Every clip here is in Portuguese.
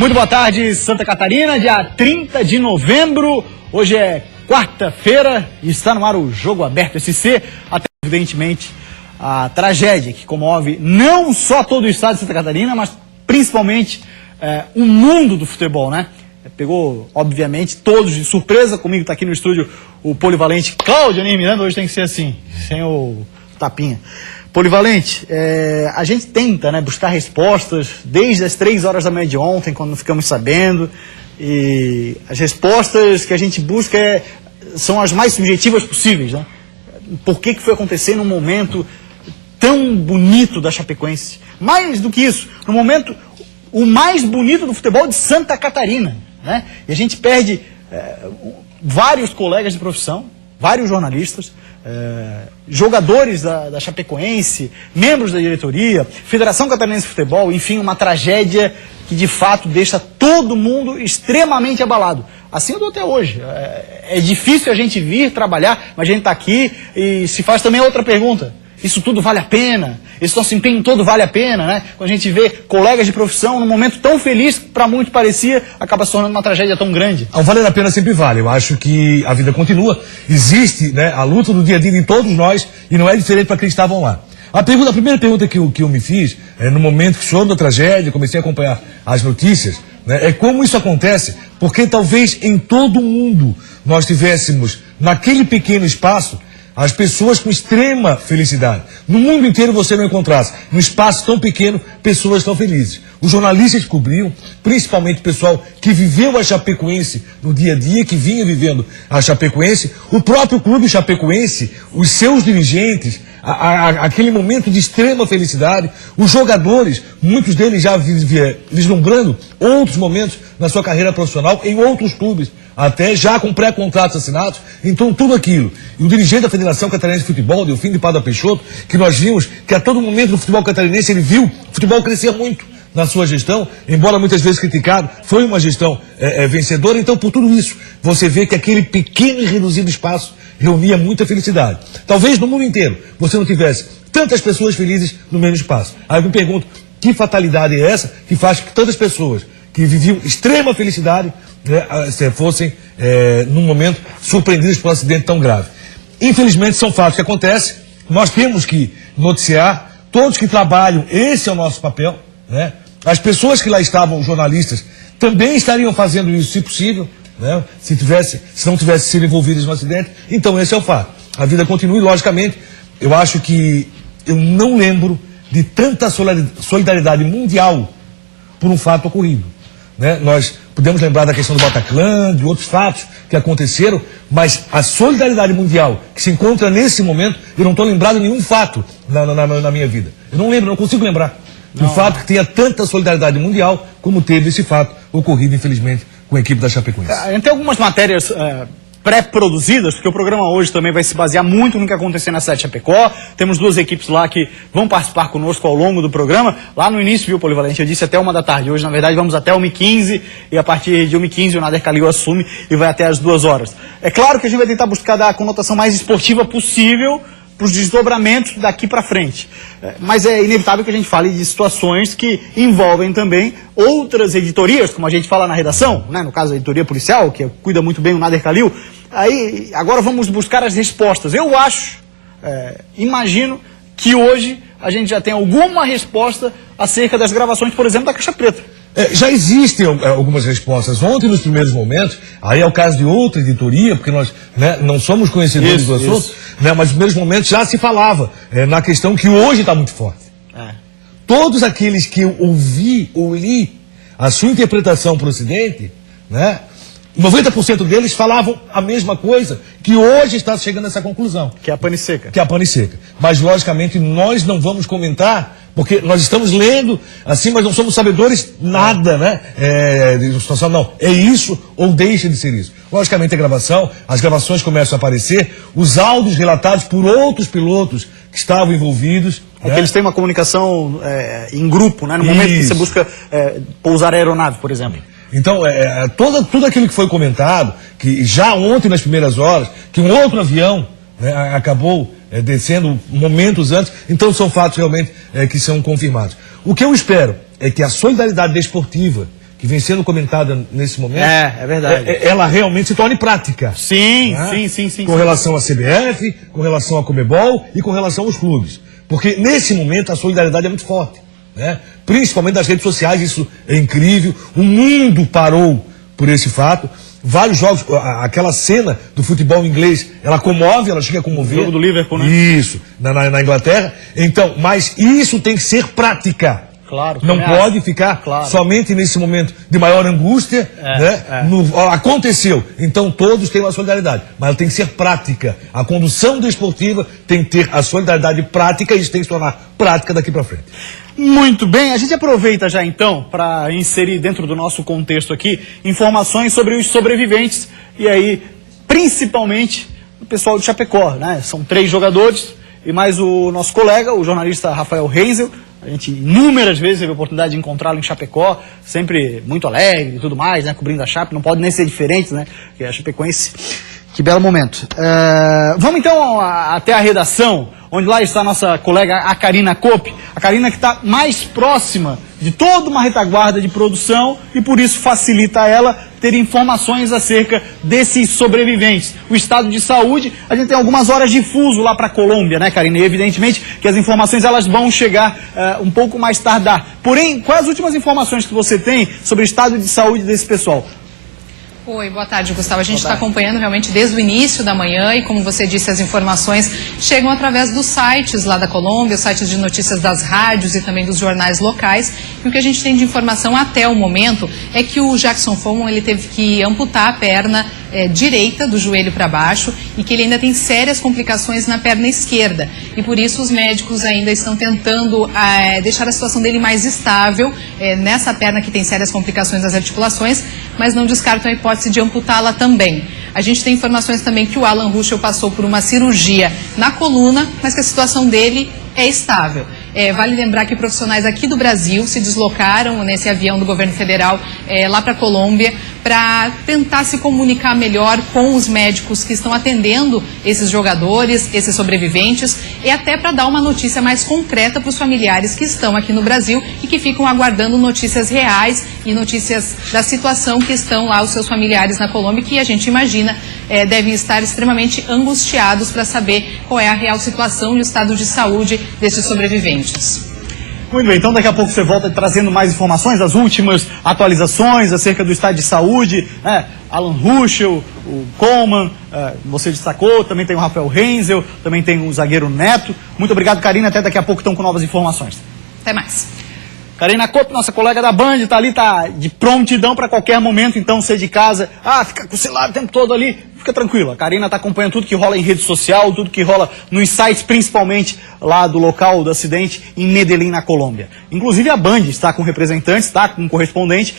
Muito boa tarde, Santa Catarina, dia 30 de novembro. Hoje é quarta-feira e está no ar o Jogo Aberto SC. Até, evidentemente, a tragédia que comove não só todo o estado de Santa Catarina, mas principalmente o mundo do futebol, né? Pegou, obviamente, todos de surpresa. Comigo está aqui no estúdio o polivalente Cláudio Miranda. Hoje tem que ser assim, sem o tapinha. Polivalente, a gente tenta, né, buscar respostas desde as 3 horas da manhã de ontem, quando ficamos sabendo, e as respostas que a gente busca são as mais subjetivas possíveis, né? Por que foi acontecer num momento tão bonito da Chapecoense? Mais do que isso, no momento o mais bonito do futebol de Santa Catarina, né? E a gente perde vários colegas de profissão, vários jornalistas, jogadores da Chapecoense, membros da diretoria, Federação Catarinense de Futebol, enfim, uma tragédia que de fato deixa todo mundo extremamente abalado. Assim eu estou até hoje. É difícil a gente vir trabalhar, mas a gente está aqui e se faz também outra pergunta. Isso tudo vale a pena? Esse nosso empenho todo vale a pena, né? Quando a gente vê colegas de profissão num momento tão feliz que para muitos parecia, acaba se tornando uma tragédia tão grande. Ao valer a pena sempre vale. Eu acho que a vida continua. Existe, né, a luta do dia a dia de todos nós e não é diferente para aqueles que estavam lá. A primeira pergunta que eu me fiz, no momento que soube da tragédia, comecei a acompanhar as notícias, né, é como isso acontece, porque talvez em todo o mundo nós tivéssemos, naquele pequeno espaço, as pessoas com extrema felicidade. No mundo inteiro você não encontrasse, num espaço tão pequeno, pessoas tão felizes. Os jornalistas cobriam, principalmente o pessoal que viveu a Chapecoense no dia a dia, que vinha vivendo a Chapecoense, o próprio clube Chapecoense, os seus dirigentes, aquele momento de extrema felicidade, os jogadores, muitos deles já vislumbrando outros momentos na sua carreira profissional em outros clubes, até já com pré-contratos assinados. Então tudo aquilo. E o dirigente da Federação Catarinense de Futebol, Delfim de Pada Peixoto, que nós vimos que a todo momento do futebol catarinense ele viu o futebol crescer muito na sua gestão, embora muitas vezes criticado, foi uma gestão vencedora. Então por tudo isso, você vê que aquele pequeno e reduzido espaço reunia muita felicidade. Talvez no mundo inteiro você não tivesse tantas pessoas felizes no mesmo espaço. Aí eu me pergunto, que fatalidade é essa que faz que tantas pessoas que viviam extrema felicidade, né, fossem, num momento, surpreendidas por um acidente tão grave? Infelizmente, são fatos que acontecem. Nós temos que noticiar, todos que trabalham, esse é o nosso papel, né? As pessoas que lá estavam, os jornalistas, também estariam fazendo isso, se possível, né? Se não tivessem sido envolvidos no acidente. Então, esse é o fato. A vida continua e, logicamente, eu acho que eu não lembro de tanta solidariedade mundial por um fato ocorrido, né? Nós podemos lembrar da questão do Bataclan, de outros fatos que aconteceram, mas a solidariedade mundial que se encontra nesse momento, eu não estou lembrado de nenhum fato na minha vida. Eu não lembro, não consigo lembrar de um fato que tenha tanta solidariedade mundial como teve esse fato ocorrido, infelizmente, com a equipe da Chapecoense. A gente tem algumas matérias pré-produzidas, porque o programa hoje também vai se basear muito no que aconteceu na cidade de Chapecó. Temos 2 equipes lá que vão participar conosco ao longo do programa. Lá no início, viu, Polivalente, eu disse até 1 da tarde. Hoje, na verdade, vamos até 1h15 e a partir de 1h15 o Nader Calil assume e vai até as 2 horas. É claro que a gente vai tentar buscar dar a conotação mais esportiva possível para os desdobramentos daqui para frente. Mas é inevitável que a gente fale de situações que envolvem também outras editorias, como a gente fala na redação, né? No caso a editoria policial, que cuida muito bem o Nader Calil. Aí, agora vamos buscar as respostas. Eu acho, imagino que hoje a gente já tem alguma resposta acerca das gravações, por exemplo, da Caixa Preta. Já existem algumas respostas. Ontem, nos primeiros momentos, aí é o caso de outra editoria, porque nós, né, não somos conhecedores do assunto, né, mas nos primeiros momentos já se falava na questão que hoje está muito forte. Todos aqueles que eu ouvi ou li a sua interpretação para o acidente, né, 90% deles falavam a mesma coisa, que hoje está chegando a essa conclusão. Que é a pane seca. Que é a pane seca. Mas, logicamente, nós não vamos comentar, porque nós estamos lendo, assim, mas não somos sabedores nada, né? De situação, não. É isso ou deixa de ser isso. Logicamente, as gravações começam a aparecer, os áudios relatados por outros pilotos que estavam envolvidos. Que eles têm uma comunicação em grupo, né? No momento que você busca pousar a aeronave, por exemplo. Então, tudo aquilo que foi comentado, que já ontem nas primeiras horas, que um outro avião, né, acabou descendo momentos antes, então são fatos realmente que são confirmados. O que eu espero é que a solidariedade desportiva que vem sendo comentada nesse momento, é verdade. Ela realmente se torne prática. Sim, né? sim. Com relação à CBF, com relação à Conmebol e com relação aos clubes. Porque nesse momento a solidariedade é muito forte. Né? Principalmente nas redes sociais, isso é incrível. O mundo parou por esse fato. Vários jogos, aquela cena do futebol inglês, ela comove, ela chega a comover. O jogo do Liverpool, né? Isso, na Inglaterra. Então, mas isso tem que ser prática. Claro. Não pode ficar somente nesse momento de maior angústia, né? Aconteceu, então todos têm uma solidariedade, mas ela tem que ser prática. A condução desportiva tem que ter a solidariedade prática e isso tem que se tornar prática daqui para frente. Muito bem, a gente aproveita já então para inserir dentro do nosso contexto aqui informações sobre os sobreviventes e aí principalmente o pessoal de Chapecó, né? São 3 jogadores e mais o nosso colega, o jornalista Rafael Heinzel. A gente inúmeras vezes teve a oportunidade de encontrá-lo em Chapecó, sempre muito alegre e tudo mais, né? Cobrindo a Chape, não pode nem ser diferente, né? Que é a Chapecoense. Que belo momento. Vamos então até a redação, onde lá está a nossa colega, a Karina Kopp. A Karina que está mais próxima de toda uma retaguarda de produção e por isso facilita a ela ter informações acerca desses sobreviventes. O estado de saúde, a gente tem algumas horas de fuso lá para a Colômbia, né, Karina? E evidentemente que as informações elas vão chegar um pouco mais tardar. Porém, quais as últimas informações que você tem sobre o estado de saúde desse pessoal? Oi, boa tarde, Gustavo. A gente está acompanhando realmente desde o início da manhã e, como você disse, as informações chegam através dos sites lá da Colômbia, os sites de notícias das rádios e também dos jornais locais. E o que a gente tem de informação até o momento é que o Jackson Foreman ele teve que amputar a perna direita do joelho para baixo e que ele ainda tem sérias complicações na perna esquerda. E por isso os médicos ainda estão tentando deixar a situação dele mais estável nessa perna que tem sérias complicações das articulações, mas não descartam a hipótese de amputá-la também. A gente tem informações também que o Alan Ruschel passou por uma cirurgia na coluna, mas que a situação dele é estável. Vale lembrar que profissionais aqui do Brasil se deslocaram nesse avião do governo federal lá para a Colômbia para tentar se comunicar melhor com os médicos que estão atendendo esses jogadores, esses sobreviventes, e até para dar uma notícia mais concreta para os familiares que estão aqui no Brasil e que ficam aguardando notícias reais e notícias da situação que estão lá os seus familiares na Colômbia, que a gente imagina devem estar extremamente angustiados para saber qual é a real situação e o estado de saúde desses sobreviventes. Muito bem, então daqui a pouco você volta trazendo mais informações, as últimas atualizações acerca do estado de saúde, né? Alan Ruschel, o Coleman, você destacou, também tem o Rafael Heinzel, também tem o zagueiro Neto. Muito obrigado, Karina, até daqui a pouco estão com novas informações. Até mais. Karina Kopp, nossa colega da Band, tá ali, tá de prontidão para qualquer momento, então você de casa, fica com o celular o tempo todo ali, fica tranquila. A Karina tá acompanhando tudo que rola em rede social, tudo que rola nos sites, principalmente lá do local do acidente em Medellín, na Colômbia. Inclusive a Band está com representantes, está com um correspondente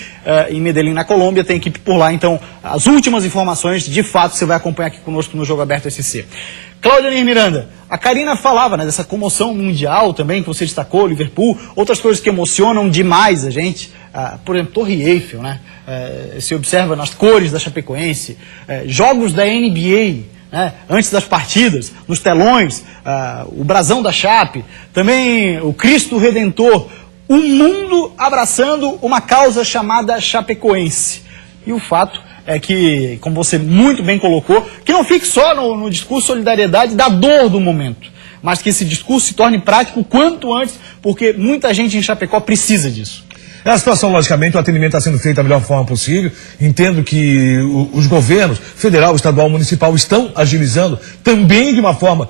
em Medellín, na Colômbia, tem equipe por lá, então as últimas informações, de fato, você vai acompanhar aqui conosco no Jogo Aberto SC. Cláudia Miranda, a Karina falava, né, dessa comoção mundial também, que você destacou, Liverpool, outras coisas que emocionam demais a gente, por exemplo, Torre Eiffel, né, se observa nas cores da Chapecoense, jogos da NBA, né, antes das partidas, nos telões, o brasão da Chape, também o Cristo Redentor, o mundo abraçando uma causa chamada Chapecoense. E o fato é que, como você muito bem colocou, que não fique só no discurso de solidariedade da dor do momento, mas que esse discurso se torne prático o quanto antes, porque muita gente em Chapecó precisa disso. A situação, logicamente, o atendimento está sendo feito da melhor forma possível. Entendo que os governos, federal, estadual, municipal, estão agilizando também de uma forma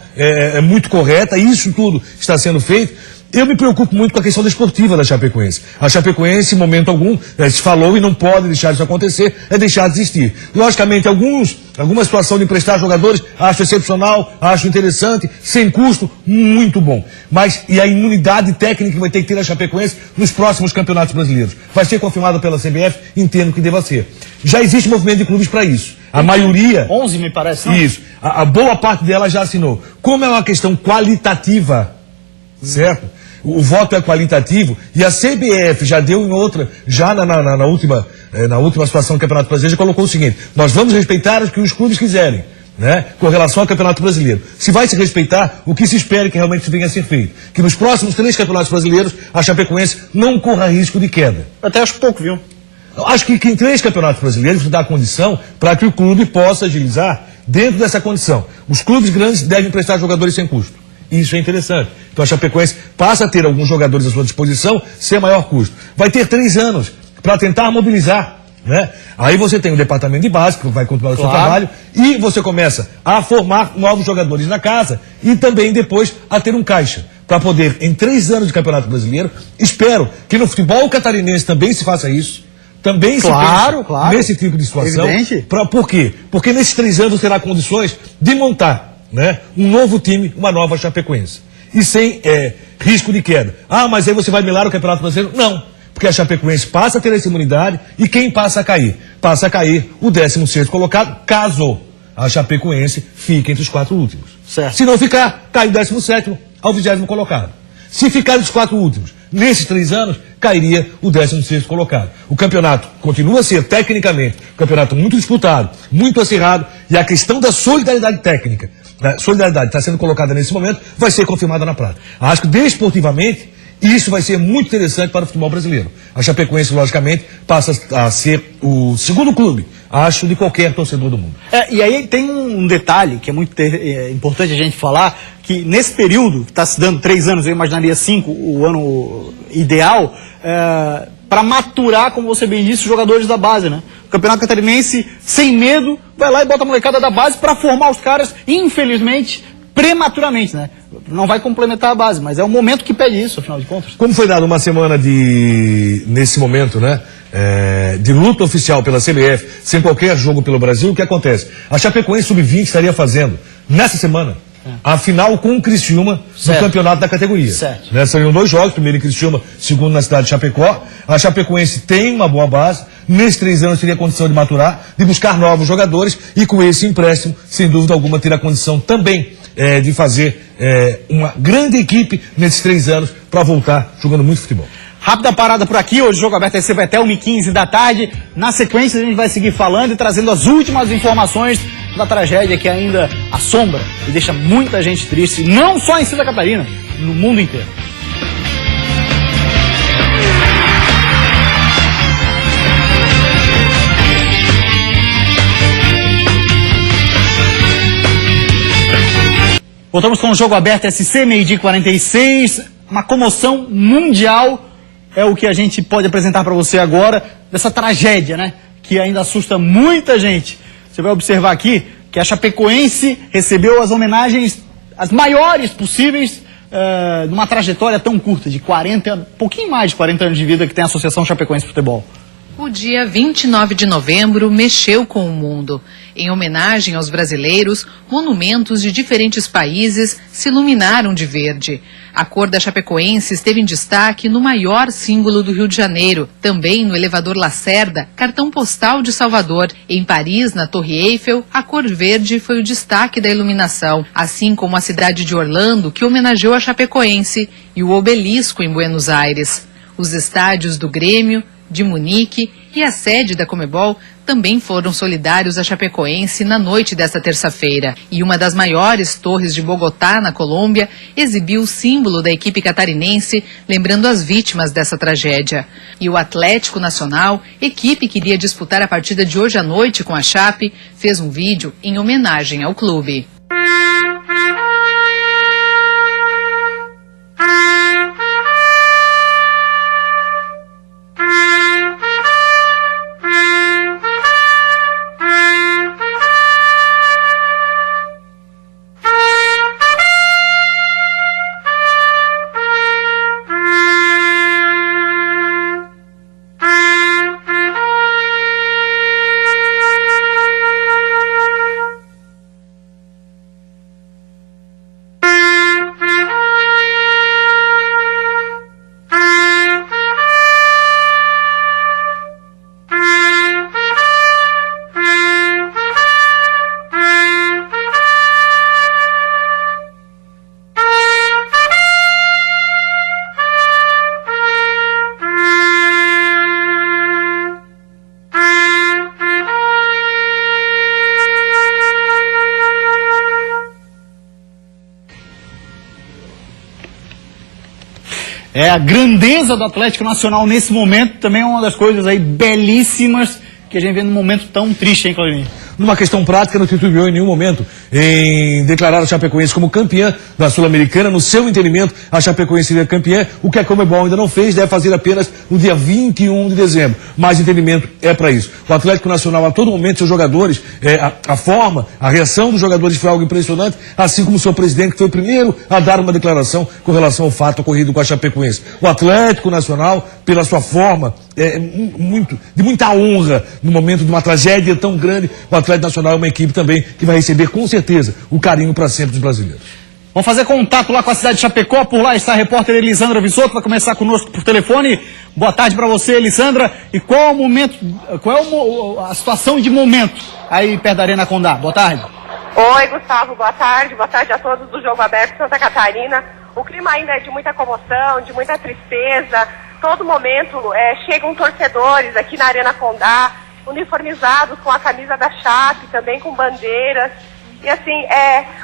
muito correta, e isso tudo está sendo feito. Eu me preocupo muito com a questão desportiva da Chapecoense. A Chapecoense, em momento algum, se falou e não pode deixar isso acontecer, é deixar de existir. Logicamente, alguma situação de emprestar jogadores, acho excepcional, acho interessante, sem custo, muito bom. Mas, e a imunidade técnica que vai ter que ter a Chapecoense nos próximos campeonatos brasileiros? Vai ser confirmada pela CBF? Entendo que deva ser. Já existe movimento de clubes para isso. A maioria... 11, me parece, não? Isso. A boa parte dela já assinou. Como é uma questão qualitativa, certo? O voto é qualitativo e a CBF já deu em outra, já na última situação do Campeonato Brasileiro, já colocou o seguinte: nós vamos respeitar o que os clubes quiserem, né, com relação ao Campeonato Brasileiro. Se vai se respeitar, o que se espera que realmente venha a ser feito. Que nos próximos 3 campeonatos brasileiros, a Chapecoense não corra risco de queda. Até acho pouco, viu? Eu acho que em 3 campeonatos brasileiros dá condição para que o clube possa agilizar dentro dessa condição. Os clubes grandes devem prestar jogadores sem custo. Isso é interessante. Então a Chapecoense passa a ter alguns jogadores à sua disposição sem maior custo. Vai ter 3 anos para tentar mobilizar, né? Aí você tem o departamento de base, que vai continuar o seu trabalho, e você começa a formar novos jogadores na casa e também depois a ter um caixa para poder, em 3 anos de Campeonato Brasileiro, espero que no futebol catarinense também se faça isso, também se pense nesse tipo de situação. Por quê? Porque nesses 3 anos você terá condições de montar, né, um novo time, uma nova Chapecoense. E sem risco de queda. Ah, mas aí você vai melar o Campeonato Brasileiro? Não. Porque a Chapecoense passa a ter essa imunidade e quem passa a cair? Passa a cair o 16º colocado, caso a Chapecoense fique entre os 4 últimos. Certo. Se não ficar, cai o 17º ao 20º colocado. Se ficar entre os 4 últimos, nesses 3 anos, cairia o 16º colocado. O campeonato continua a ser, tecnicamente, um campeonato muito disputado, muito acirrado, e a questão da solidariedade técnica, a solidariedade está sendo colocada nesse momento, vai ser confirmada na prática. Acho que desportivamente, isso vai ser muito interessante para o futebol brasileiro. A Chapecoense, logicamente, passa a ser o segundo clube, acho, de qualquer torcedor do mundo. E aí tem um detalhe que é muito importante a gente falar, que nesse período, que está se dando 3 anos, eu imaginaria 5, o ano ideal, para maturar, como você bem disse, os jogadores da base, né? O Campeonato Catarinense, sem medo, vai lá e bota a molecada da base para formar os caras, infelizmente, prematuramente, né? Não vai complementar a base, mas é o momento que pede isso, afinal de contas. Como foi dado uma semana nesse momento, né, de luta oficial pela CBF, sem qualquer jogo pelo Brasil, o que acontece? A Chapecoense Sub-20 estaria fazendo, nessa semana, a final com o Criciúma no campeonato da categoria. Certo. Né, seriam 2 jogos, primeiro em Criciúma, segundo na cidade de Chapecó. A Chapecoense tem uma boa base, nesses 3 anos teria condição de maturar, de buscar novos jogadores e com esse empréstimo, sem dúvida alguma, terá condição também de fazer uma grande equipe nesses 3 anos para voltar jogando muito futebol. Rápida parada por aqui, hoje o Jogo Aberto vai até 1h15 da tarde. Na sequência a gente vai seguir falando e trazendo as últimas informações da tragédia que ainda assombra e deixa muita gente triste, não só em Santa Catarina, no mundo inteiro. Voltamos com o Jogo Aberto SC, 12h46, uma comoção mundial é o que a gente pode apresentar para você agora, dessa tragédia, né, que ainda assusta muita gente. Você vai observar aqui que a Chapecoense recebeu as homenagens, as maiores possíveis, numa trajetória tão curta, de 40, pouquinho mais de 40 anos de vida que tem a Associação Chapecoense Futebol. O dia 29 de novembro mexeu com o mundo. Em homenagem aos brasileiros, monumentos de diferentes países se iluminaram de verde. A cor da Chapecoense esteve em destaque no maior símbolo do Rio de Janeiro, também no elevador Lacerda, cartão postal de Salvador. Em Paris, na Torre Eiffel, a cor verde foi o destaque da iluminação, assim como a cidade de Orlando, que homenageou a Chapecoense, e o Obelisco em Buenos Aires. Os estádios do Grêmio, de Munique e a sede da Conmebol também foram solidários à Chapecoense na noite desta terça-feira. E uma das maiores torres de Bogotá, na Colômbia, exibiu o símbolo da equipe catarinense, lembrando as vítimas dessa tragédia. E o Atlético Nacional, equipe que iria disputar a partida de hoje à noite com a Chape, fez um vídeo em homenagem ao clube. A grandeza do Atlético Nacional nesse momento também é uma das coisas aí belíssimas que a gente vê num momento tão triste, hein, Claudinei? Numa questão prática, não titubeou em nenhum momento em declarar a Chapecoense como campeã da Sul-Americana. No seu entendimento, a Chapecoense seria campeã, o que a Conmebol ainda não fez, deve fazer apenas no dia 21 de dezembro. Mas entendimento é para isso. O Atlético Nacional, a todo momento, seus jogadores, a forma, a reação dos jogadores foi algo impressionante, assim como o seu presidente, que foi o primeiro a dar uma declaração com relação ao fato ocorrido com a Chapecoense. O Atlético Nacional, pela sua forma, de muita honra, no momento de uma tragédia tão grande, o Atlético Nacional é uma equipe também que vai receber com certeza o carinho para sempre dos brasileiros. Vamos fazer contato lá com a cidade de Chapecó, por lá está a repórter Elisandra Visotto, vai começar conosco por telefone. Boa tarde para você, Elisandra. E qual é o momento, a situação de momento aí perto da Arena Condá? Boa tarde. Oi, Gustavo, boa tarde a todos do Jogo Aberto Santa Catarina. O clima ainda é de muita comoção, de muita tristeza. Todo momento chegam torcedores aqui na Arena Condá, uniformizados com a camisa da Chape, também com bandeiras. E assim,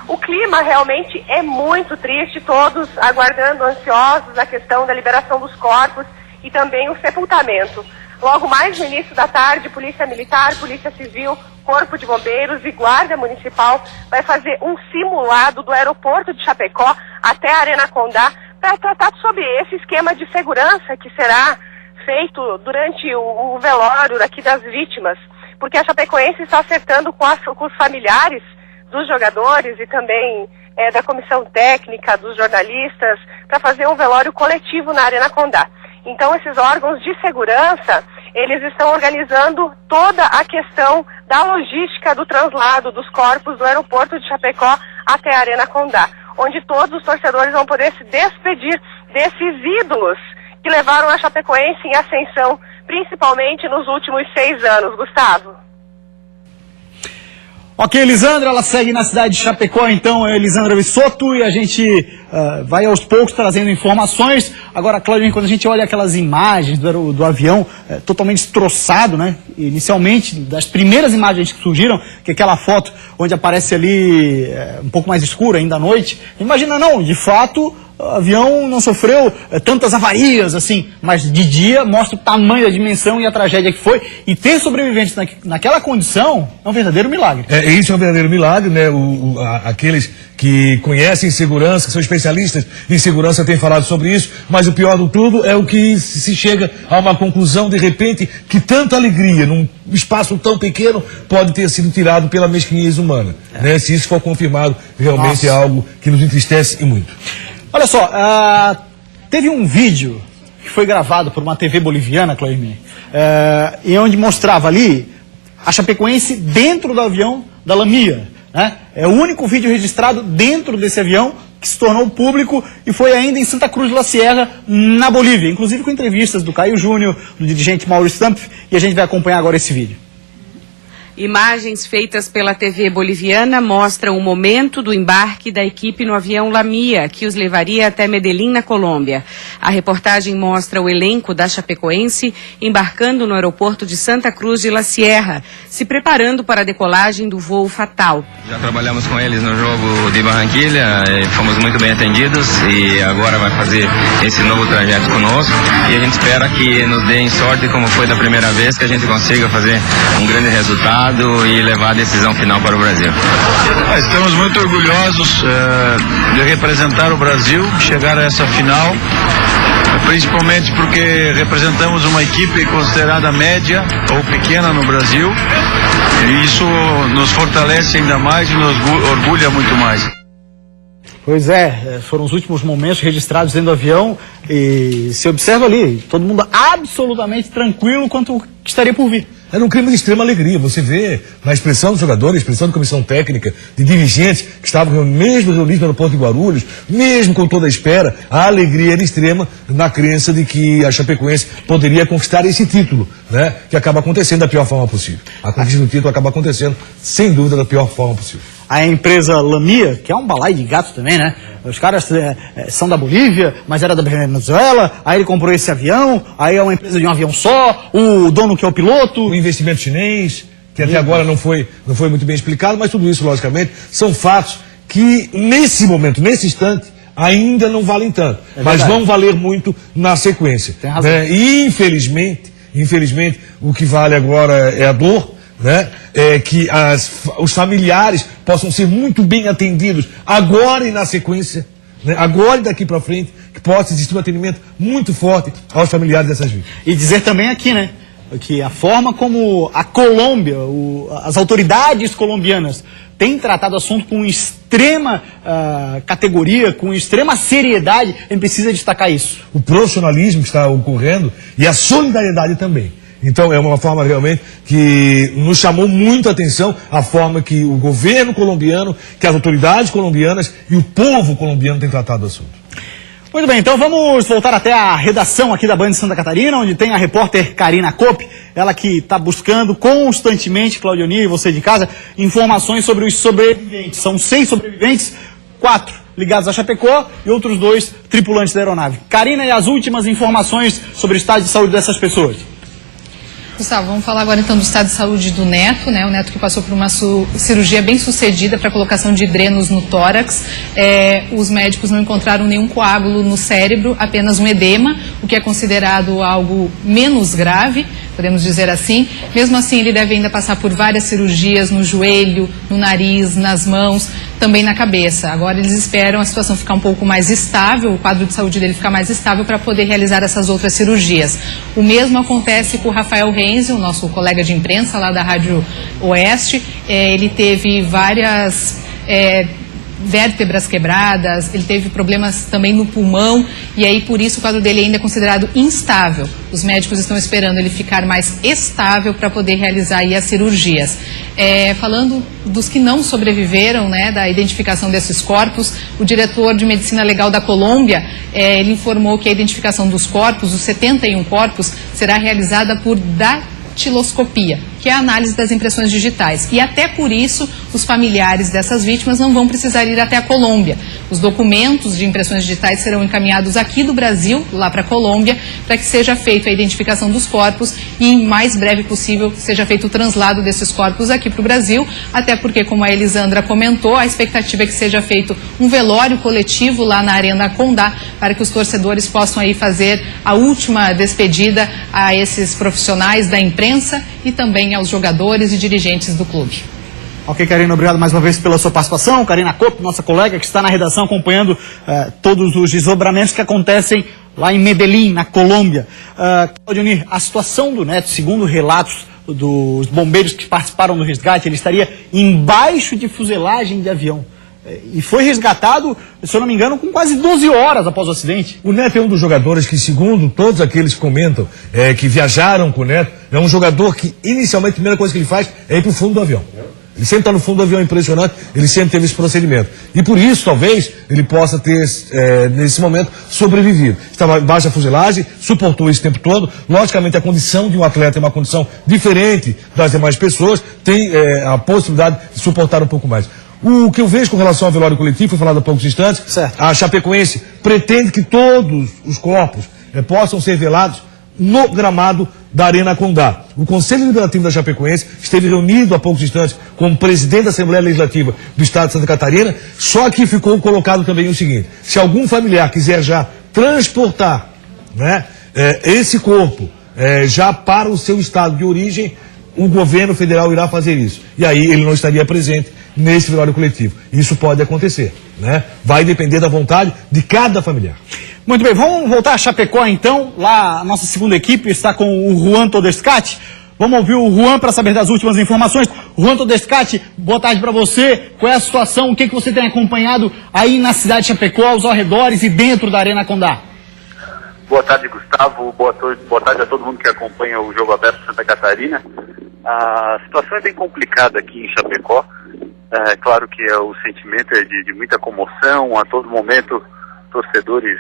o clima realmente é muito triste, todos aguardando ansiosos a questão da liberação dos corpos e também o sepultamento. Logo mais no início da tarde, Polícia Militar, Polícia Civil, Corpo de Bombeiros e Guarda Municipal vai fazer um simulado do aeroporto de Chapecó até a Arena Condá para tratar sobre esse esquema de segurança que será feito durante o velório aqui das vítimas, porque a Chapecoense está acertando com os familiares dos jogadores e também da comissão técnica, dos jornalistas, para fazer um velório coletivo na Arena Condá. Então, esses órgãos de segurança, eles estão organizando toda a questão da logística do translado dos corpos do aeroporto de Chapecó até a Arena Condá, onde todos os torcedores vão poder se despedir desses ídolos que levaram a Chapecoense em ascensão, principalmente nos últimos 6 anos, Gustavo. Ok, Elisandra, ela segue na cidade de Chapecó, então, Elisandra Visotto, e a gente vai aos poucos trazendo informações. Agora, Claudinho, quando a gente olha aquelas imagens do avião totalmente destroçado, né? Inicialmente, das primeiras imagens que surgiram, que é aquela foto onde aparece ali um pouco mais escura, ainda à noite, imagina não, de fato, o avião não sofreu tantas avarias assim, mas de dia mostra o tamanho da dimensão e a tragédia que foi. E ter sobreviventes naquela condição é um verdadeiro milagre. Isso é um verdadeiro milagre, né? Aqueles que conhecem segurança, que são especialistas em segurança, têm falado sobre isso, mas o pior do tudo é o que se chega a uma conclusão, de repente, que tanta alegria num espaço tão pequeno pode ter sido tirado pela mesquinhez humana. Né? Se isso for confirmado, realmente é algo que nos entristece e muito. Olha só, teve um vídeo que foi gravado por uma TV boliviana, Claudinei, e onde mostrava ali a Chapecoense dentro do avião da Lamia. Né? É o único vídeo registrado dentro desse avião que se tornou público e foi ainda em Santa Cruz de la Sierra, na Bolívia, inclusive com entrevistas do Caio Júnior, do dirigente Mauro Stampf, e a gente vai acompanhar agora esse vídeo. Imagens feitas pela TV boliviana mostram o momento do embarque da equipe no avião Lamia, que os levaria até Medellín, na Colômbia. A reportagem mostra o elenco da Chapecoense embarcando no aeroporto de Santa Cruz de la Sierra, se preparando para a decolagem do voo fatal. Já trabalhamos com eles no jogo de Barranquilla, fomos muito bem atendidos e agora vai fazer esse novo trajeto conosco. E a gente espera que nos deem sorte, como foi da primeira vez, que a gente consiga fazer um grande resultado e levar a decisão final para o Brasil. Estamos muito orgulhosos de representar o Brasil, chegar a essa final, principalmente porque representamos uma equipe considerada média ou pequena no Brasil, e isso nos fortalece ainda mais e nos orgulha muito mais. Pois é, foram os últimos momentos registrados dentro do avião e se observa ali, todo mundo absolutamente tranquilo quanto o que estaria por vir. Era um clima de extrema alegria. Você vê na expressão dos jogadores, a expressão da comissão técnica, de dirigentes que estavam mesmo reunidos no aeroporto de Guarulhos, mesmo com toda a espera, a alegria era extrema na crença de que a Chapecoense poderia conquistar esse título, né? Que acaba acontecendo da pior forma possível. A conquista do título acaba acontecendo, sem dúvida, da pior forma possível. A empresa Lamia, que é um balaio de gato também, né? Os caras são da Bolívia, mas era da Venezuela, aí ele comprou esse avião, aí é uma empresa de um avião só, o dono que é o piloto. O investimento chinês, que até agora não foi muito bem explicado, mas tudo isso, logicamente, são fatos que, nesse momento, nesse instante, ainda não valem tanto, mas vão valer muito na sequência. Tem razão. E infelizmente, o que vale agora é a dor, né? É que os familiares possam ser muito bem atendidos agora e na sequência, né? Agora e daqui para frente, que possa existir um atendimento muito forte aos familiares dessas vítimas. E dizer também aqui, né, que a forma como a Colômbia, as autoridades colombianas têm tratado o assunto com extrema categoria, com extrema seriedade, a gente precisa destacar isso. O profissionalismo que está ocorrendo e a solidariedade também. Então é uma forma realmente que nos chamou muito a atenção a forma que o governo colombiano, que as autoridades colombianas e o povo colombiano têm tratado o assunto. Muito bem, então vamos voltar até a redação aqui da Band de Santa Catarina, onde tem a repórter Karina Kopp, ela que está buscando constantemente, Claudioni e você de casa, informações sobre os sobreviventes. São 6 sobreviventes, 4 ligados a Chapecó e outros 2 tripulantes da aeronave. Karina, e as últimas informações sobre o estado de saúde dessas pessoas? Gustavo, vamos falar agora então do estado de saúde do Neto, né? O Neto que passou por uma cirurgia bem sucedida para colocação de drenos no tórax. Os médicos não encontraram nenhum coágulo no cérebro, apenas um edema, o que é considerado algo menos grave, podemos dizer assim. Mesmo assim, ele deve ainda passar por várias cirurgias no joelho, no nariz, nas mãos, também na cabeça. Agora eles esperam a situação ficar um pouco mais estável, o quadro de saúde dele ficar mais estável para poder realizar essas outras cirurgias. O mesmo acontece com o Rafael Renzi, o nosso colega de imprensa lá da Rádio Oeste. Ele teve várias vértebras quebradas, ele teve problemas também no pulmão e aí por isso o quadro dele ainda é considerado instável. Os médicos estão esperando ele ficar mais estável para poder realizar aí as cirurgias. Falando dos que não sobreviveram, né, da identificação desses corpos, o diretor de Medicina Legal da Colômbia, ele informou que a identificação dos corpos, os 71 corpos, será realizada por datiloscopia, que é a análise das impressões digitais. E até por isso, os familiares dessas vítimas não vão precisar ir até a Colômbia. Os documentos de impressões digitais serão encaminhados aqui do Brasil, lá para a Colômbia, para que seja feita a identificação dos corpos e, em mais breve possível, seja feito o translado desses corpos aqui para o Brasil, até porque, como a Elisandra comentou, a expectativa é que seja feito um velório coletivo lá na Arena Condá, para que os torcedores possam aí fazer a última despedida a esses profissionais da imprensa e também aos jogadores e dirigentes do clube. Ok, Karina, obrigado mais uma vez pela sua participação. Karina Kopp, nossa colega que está na redação acompanhando todos os desdobramentos que acontecem lá em Medellín, na Colômbia. Claudioni, a situação do Neto, segundo relatos dos bombeiros que participaram do resgate, ele estaria embaixo de fuselagem de avião. E foi resgatado, se eu não me engano, com quase 12 horas após o acidente. O Neto é um dos jogadores que, segundo todos aqueles que comentam, que viajaram com o Neto, é um jogador que, inicialmente, a primeira coisa que ele faz é ir para o fundo do avião. Ele sempre está no fundo do avião, impressionante, ele sempre teve esse procedimento. E por isso, talvez, ele possa ter, nesse momento, sobrevivido. Estava embaixo da fuselagem, suportou esse tempo todo. Logicamente, a condição de um atleta é uma condição diferente das demais pessoas, tem a possibilidade de suportar um pouco mais. O que eu vejo com relação ao velório coletivo, foi falado há poucos instantes, certo. A Chapecoense pretende que todos os corpos possam ser velados no gramado da Arena Condá. O Conselho Deliberativo da Chapecoense esteve reunido há poucos instantes com o presidente da Assembleia Legislativa do Estado de Santa Catarina, só que ficou colocado também o seguinte: se algum familiar quiser já transportar, né, esse corpo já para o seu estado de origem, o governo federal irá fazer isso. E aí ele não estaria presente nesse velório coletivo. Isso pode acontecer, né? Vai depender da vontade de cada familiar. Muito bem, vamos voltar a Chapecó então. Lá a nossa segunda equipe está com o Juan Todescati. Vamos ouvir o Juan para saber das últimas informações. Juan Todescati, boa tarde para você. Qual é a situação? O que você tem acompanhado aí na cidade de Chapecó, aos arredores e dentro da Arena Condá? Boa tarde, Gustavo. Boa tarde a todo mundo que acompanha o Jogo Aberto de Santa Catarina. A situação é bem complicada aqui em Chapecó. É claro que o sentimento é de muita comoção. A todo momento, torcedores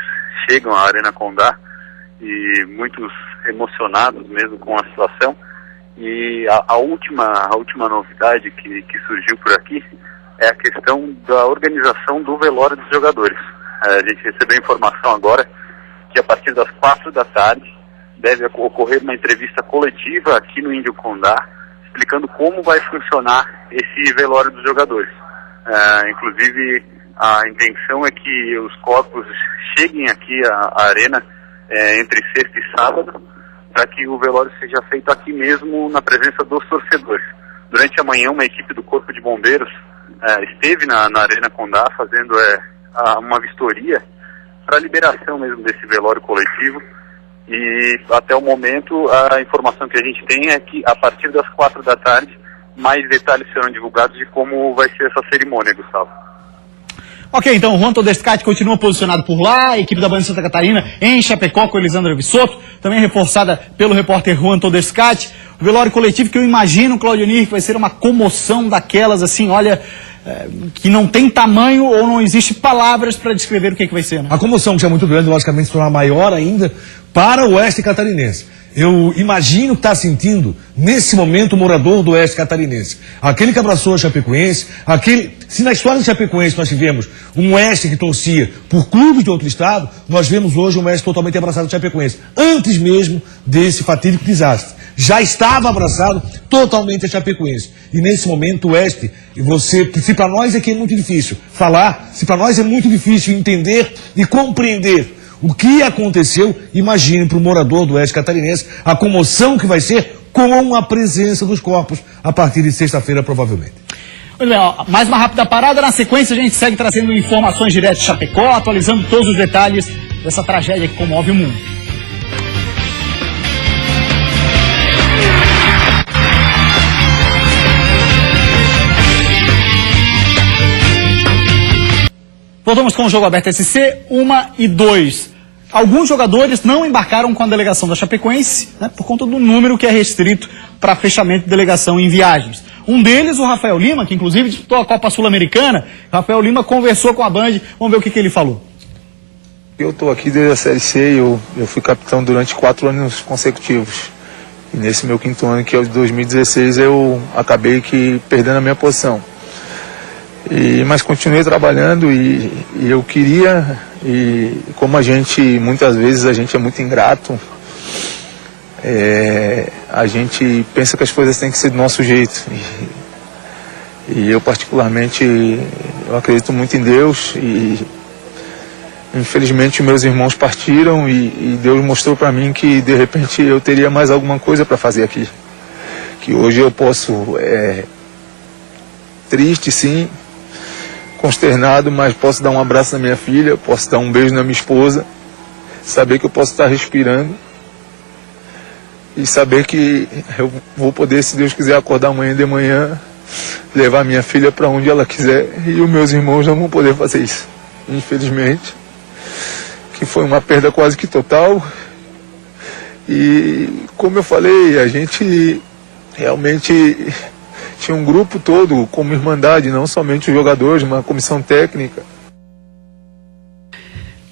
chegam à Arena Condá e muitos emocionados mesmo com a situação. E a última novidade que surgiu por aqui é a questão da organização do velório dos jogadores. A gente recebeu informação agora que a partir das 4 da tarde deve ocorrer uma entrevista coletiva aqui no Índio Condá, explicando como vai funcionar esse velório dos jogadores. Inclusive, A intenção é que os corpos cheguem aqui à arena entre sexta e sábado, para que o velório seja feito aqui mesmo, na presença dos torcedores. Durante a manhã, uma equipe do Corpo de Bombeiros esteve na Arena Condá fazendo uma vistoria para a liberação mesmo desse velório coletivo. E até o momento, a informação que a gente tem é que a partir das 4 da tarde, mais detalhes serão divulgados de como vai ser essa cerimônia, Gustavo. Ok, então o Juan Todescate continua posicionado por lá, a equipe da Band de Santa Catarina em Chapecó com Elisandra Vissoto, também reforçada pelo repórter Juan Todescate. O velório coletivo que eu imagino, Claudio Nir, que vai ser uma comoção daquelas, assim, olha, que não tem tamanho ou não existe palavras para descrever o que vai ser, né? A comoção que é muito grande, logicamente, se tornar maior ainda para o Oeste Catarinense. Eu imagino que está sentindo, nesse momento, o morador do Oeste Catarinense. Aquele que abraçou a Chapecoense, se na história do Chapecoense nós tivemos um Oeste que torcia por clubes de outro estado, nós vemos hoje um Oeste totalmente abraçado a Chapecoense. Antes mesmo desse fatídico desastre. Já estava abraçado totalmente a Chapecoense. E nesse momento o Oeste, se para nós é que é muito difícil falar, se para nós é muito difícil entender e compreender o que aconteceu, imagine para o morador do Oeste Catarinense a comoção que vai ser com a presença dos corpos a partir de sexta-feira, provavelmente. Muito bem, ó, mais uma rápida parada. Na sequência, a gente segue trazendo informações diretas de Chapecó, atualizando todos os detalhes dessa tragédia que comove o mundo. Voltamos com o Jogo Aberto SC, 1-2. Alguns jogadores não embarcaram com a delegação da Chapecoense, né, por conta do número que é restrito para fechamento de delegação em viagens. Um deles, o Rafael Lima, que inclusive disputou a Copa Sul-Americana. Rafael Lima conversou com a Band, vamos ver o que ele falou. Eu estou aqui desde a Série C, eu fui capitão durante 4 anos consecutivos. E nesse meu 5º ano, que é o de 2016, eu acabei perdendo a minha posição. Mas continuei trabalhando e eu queria, e como muitas vezes a gente é muito ingrato, a gente pensa que as coisas têm que ser do nosso jeito. E eu particularmente, eu acredito muito em Deus e infelizmente meus irmãos partiram e Deus mostrou para mim que de repente eu teria mais alguma coisa para fazer aqui. Que hoje eu posso, triste sim, consternado, mas posso dar um abraço na minha filha, posso dar um beijo na minha esposa, saber que eu posso estar respirando e saber que eu vou poder, se Deus quiser, acordar amanhã de manhã, levar minha filha para onde ela quiser, e os meus irmãos não vão poder fazer isso, infelizmente, que foi uma perda quase que total. E como eu falei, a gente realmente tinha um grupo todo como irmandade, não somente os jogadores, mas a comissão técnica.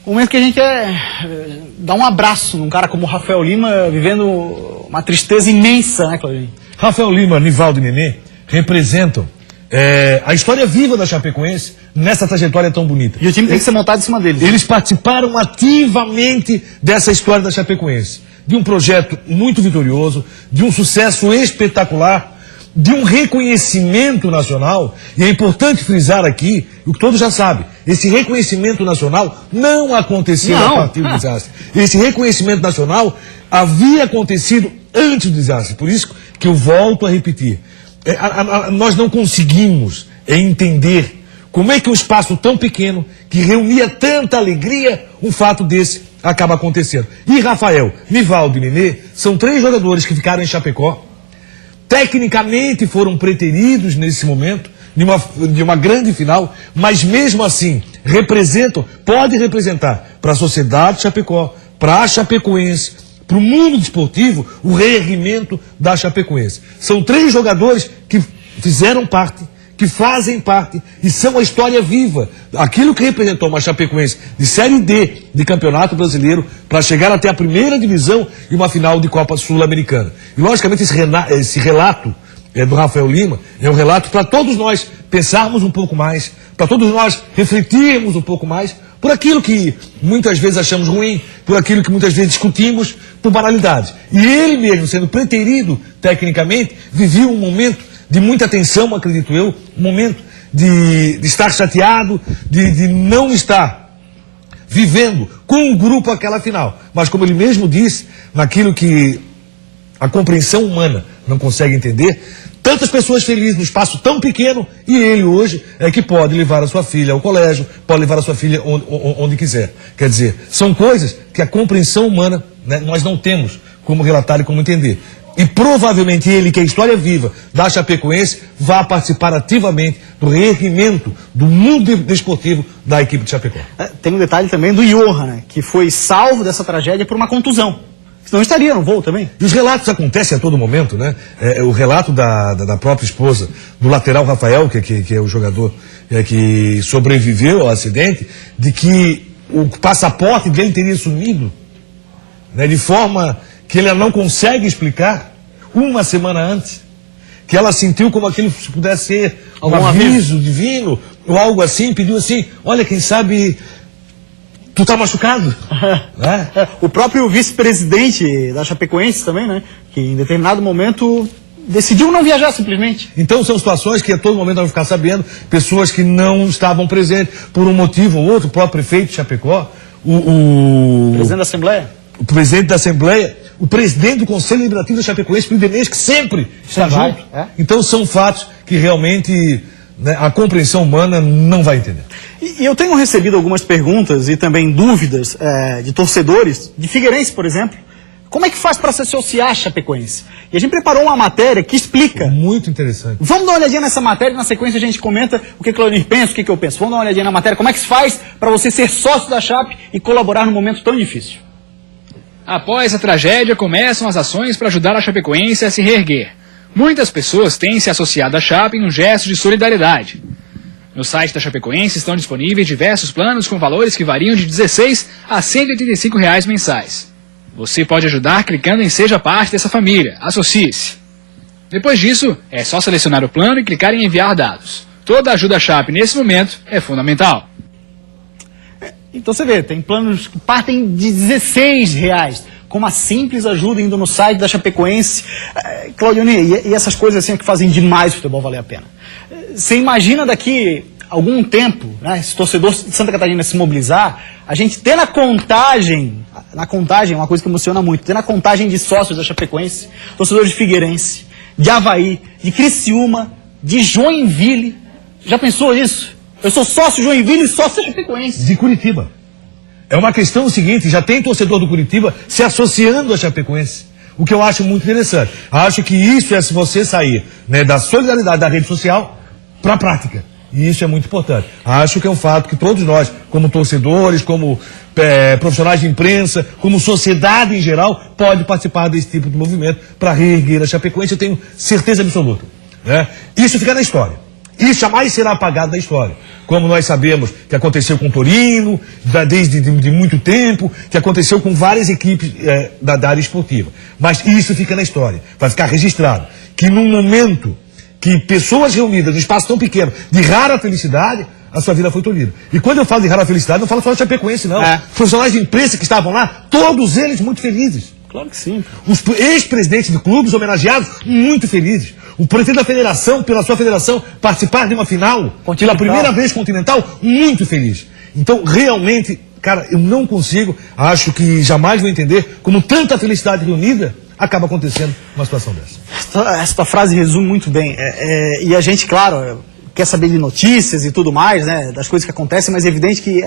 O momento que a gente quer dar um abraço num cara como o Rafael Lima, vivendo uma tristeza imensa, né, Claudinho? Rafael Lima, Nivaldo e Nenê representam a história viva da Chapecoense nessa trajetória tão bonita. E o time tem que ser montado em cima deles. Eles participaram ativamente dessa história da Chapecoense, de um projeto muito vitorioso, de um sucesso espetacular, de um reconhecimento nacional. E é importante frisar aqui o que todos já sabem: esse reconhecimento nacional não aconteceu a partir do desastre. Esse reconhecimento nacional havia acontecido antes do desastre. Por isso que eu volto a repetir, nós não conseguimos entender como é que um espaço tão pequeno, que reunia tanta alegria, um fato desse acaba acontecendo. E Rafael, Nivaldo e Nenê são 3 jogadores que ficaram em Chapecó. Tecnicamente foram preteridos nesse momento, de uma grande final, mas mesmo assim podem representar para a sociedade de Chapecó, para a Chapecoense, para o mundo desportivo, o reerguimento da Chapecoense. São 3 jogadores que fizeram parte, que fazem parte e são a história viva. Aquilo que representou uma Chapecoense de Série D de Campeonato Brasileiro para chegar até a 1ª divisão e uma final de Copa Sul-Americana. E logicamente esse relato do Rafael Lima é um relato para todos nós pensarmos um pouco mais, para todos nós refletirmos um pouco mais por aquilo que muitas vezes achamos ruim, por aquilo que muitas vezes discutimos por banalidades. E ele mesmo, sendo preterido tecnicamente, vivia um momento de muita tensão, acredito eu, um momento de estar chateado, de não estar vivendo com o grupo aquela final. Mas como ele mesmo disse, naquilo que a compreensão humana não consegue entender, tantas pessoas felizes no espaço tão pequeno, e ele hoje é que pode levar a sua filha ao colégio, pode levar a sua filha onde quiser. Quer dizer, são coisas que a compreensão humana, né, nós não temos como relatar e como entender. E provavelmente ele, que é a história viva da Chapecoense, vai participar ativamente do reerguimento do mundo desportivo da equipe de Chapecó. Tem um detalhe também do Johan, né, que foi salvo dessa tragédia por uma contusão. Senão estaria no voo também. E os relatos acontecem a todo momento, né? O relato da própria esposa, do lateral Rafael, que é o jogador que sobreviveu ao acidente, de que o passaporte dele teria sumido, né, de forma que ele não consegue explicar, uma semana antes, que ela sentiu como aquilo pudesse ser um aviso divino, ou algo assim, pediu assim, olha, quem sabe tu tá machucado. Né? O próprio vice-presidente da Chapecoense também, né, que em determinado momento decidiu não viajar simplesmente. Então são situações que a todo momento vão ficar sabendo, pessoas que não estavam presentes por um motivo ou outro, o próprio prefeito de Chapecó, o presidente da Assembleia. O presidente da Assembleia, o presidente do Conselho Liberativo da Chapecoense, o Idenês, que sempre está junto. Então são fatos que realmente, né, a compreensão humana não vai entender. E eu tenho recebido algumas perguntas e também dúvidas de torcedores, de Figueirense, por exemplo. Como é que faz para se associar à Chapecoense? E a gente preparou uma matéria que explica. Muito interessante. Vamos dar uma olhadinha nessa matéria e na sequência a gente comenta o que Claudir pensa, o que eu penso. Vamos dar uma olhadinha na matéria, como é que se faz para você ser sócio da Chape e colaborar num momento tão difícil. Após a tragédia, começam as ações para ajudar a Chapecoense a se reerguer. Muitas pessoas têm se associado à Chape em um gesto de solidariedade. No site da Chapecoense estão disponíveis diversos planos com valores que variam de R$ 16 a R$ 185 mensais. Você pode ajudar clicando em Seja Parte dessa família, associe-se. Depois disso, é só selecionar o plano e clicar em Enviar dados. Toda ajuda à Chape nesse momento é fundamental. Então você vê, tem planos que partem de R$16, com uma simples ajuda indo no site da Chapecoense. Claudione, e essas coisas assim que fazem demais o futebol valer a pena. Você imagina daqui a algum tempo, né, esse torcedor de Santa Catarina se mobilizar, a gente ter na contagem, uma coisa que emociona muito, ter na contagem de sócios da Chapecoense, torcedores de Figueirense, de Avaí, de Criciúma, de Joinville. Já pensou isso? Eu sou sócio Joinville e sócio Chapecoense. De Curitiba. É uma questão seguinte, já tem torcedor do Curitiba se associando à Chapecoense. O que eu acho muito interessante. Acho que isso é se você sair, né, da solidariedade da rede social para a prática. E isso é muito importante. Acho que é um fato que todos nós, como torcedores, como profissionais de imprensa, como sociedade em geral, pode participar desse tipo de movimento para reerguer a Chapecoense. Eu tenho certeza absoluta. Né? Isso fica na história. Isso jamais será apagado da história. Como nós sabemos que aconteceu com o Torino, desde de muito tempo, que aconteceu com várias equipes da área esportiva. Mas isso fica na história. Vai ficar registrado que num momento que pessoas reunidas num espaço tão pequeno, de rara felicidade, a sua vida foi tolhida. E quando eu falo de rara felicidade, não falo só de Chapecoense, não. Profissionais de imprensa que estavam lá, todos eles muito felizes. Claro que sim. Os ex-presidentes de clubes homenageados, muito felizes. O presidente da federação, pela sua federação, participar de uma final, pela primeira vez continental, muito feliz. Então, realmente, cara, eu não consigo, acho que jamais vou entender como tanta felicidade reunida acaba acontecendo uma situação dessa. Essa frase resume muito bem. E a gente, claro, quer saber de notícias e tudo mais, né, das coisas que acontecem, mas é evidente que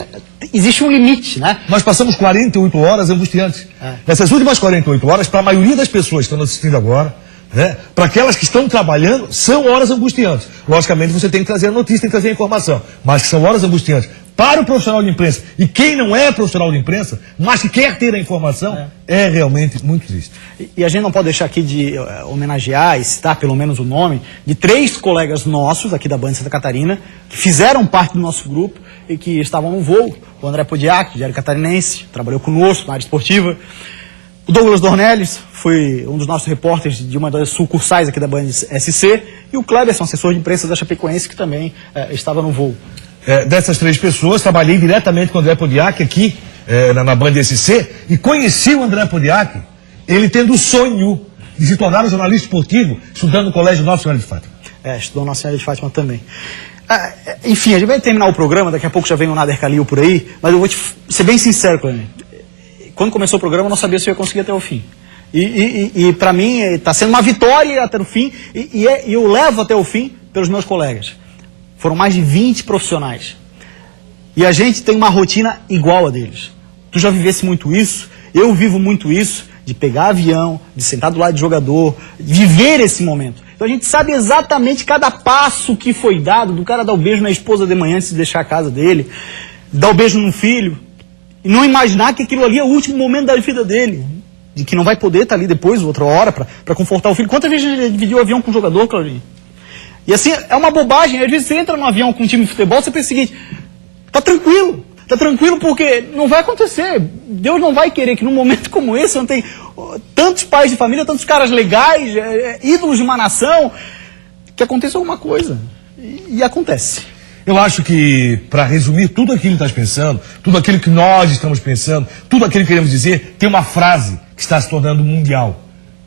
existe um limite, né? Nós passamos 48 horas angustiantes. Essas últimas 48 horas, para a maioria das pessoas que estão nos assistindo agora, né, para aquelas que estão trabalhando, são horas angustiantes. Logicamente você tem que trazer a notícia, tem que trazer a informação, mas que são horas angustiantes. Para o profissional de imprensa, e quem não é profissional de imprensa, mas que quer ter a informação, é realmente muito triste. E a gente não pode deixar aqui de homenagear e citar pelo menos o nome de 3 colegas nossos aqui da Band Santa Catarina, que fizeram parte do nosso grupo e que estavam no voo. O André Podiac, Diário Catarinense, trabalhou conosco na área esportiva. O Douglas Dornelles foi um dos nossos repórteres de uma das sucursais aqui da Band SC. E o Cleberson, assessor de imprensa da Chapecoense, que também estava no voo. Dessas 3 pessoas, trabalhei diretamente com o André Podiac aqui na Band SC e conheci o André Podiac, ele tendo o sonho de se tornar um jornalista esportivo, estudando no Colégio Nossa Senhora de Fátima. Estudou na Nossa Senhora de Fátima também. Enfim, a gente vai terminar o programa, daqui a pouco já vem o Nader Khalil por aí, mas eu vou ser bem sincero, Clemente. Quando começou o programa, eu não sabia se eu ia conseguir até o fim. E para mim, está sendo uma vitória até o fim, e eu levo até o fim pelos meus colegas. Foram mais de 20 profissionais. E a gente tem uma rotina igual a deles. Tu já vivesse muito isso, eu vivo muito isso, de pegar avião, de sentar do lado de jogador, viver esse momento. Então a gente sabe exatamente cada passo que foi dado, do cara dar o beijo na esposa de manhã antes de deixar a casa dele, dar o beijo no filho, e não imaginar que aquilo ali é o último momento da vida dele, de que não vai poder estar ali depois, outra hora, para confortar o filho. Quantas vezes a gente dividiu o avião com o jogador, Claudinho? E assim, é uma bobagem. Às vezes você entra no avião com um time de futebol, você pensa o seguinte, tá tranquilo porque não vai acontecer. Deus não vai querer que num momento como esse, onde tem tantos pais de família, tantos caras legais, ídolos de uma nação, que aconteça alguma coisa. E acontece. Eu acho que, para resumir tudo aquilo que estás pensando, tudo aquilo que nós estamos pensando, tudo aquilo que queremos dizer, tem uma frase que está se tornando mundial.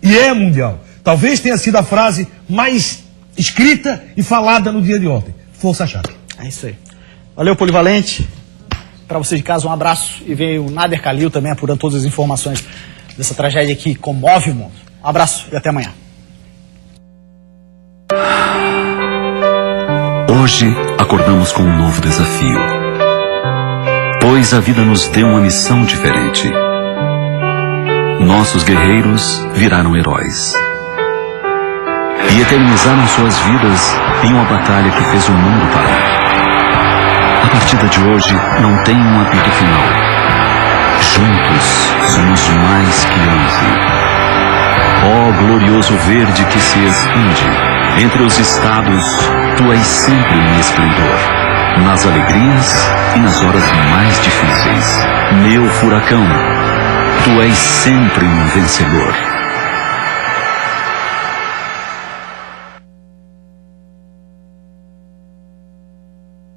E é mundial. Talvez tenha sido a frase mais escrita e falada no dia de ontem. Força Chape. É isso aí. Valeu, Polivalente. Para você de casa, um abraço. E veio o Nader Khalil também apurando todas as informações dessa tragédia que comove o mundo. Um abraço e até amanhã. Hoje acordamos com um novo desafio, pois a vida nos deu uma missão diferente. Nossos guerreiros viraram heróis e eternizaram suas vidas em uma batalha que fez o mundo parar. A partida de hoje não tem um apito final. Juntos somos mais que 11. Ó glorioso verde que se expande entre os estados, tu és sempre um esplendor, nas alegrias e nas horas mais difíceis. Meu furacão, tu és sempre um vencedor.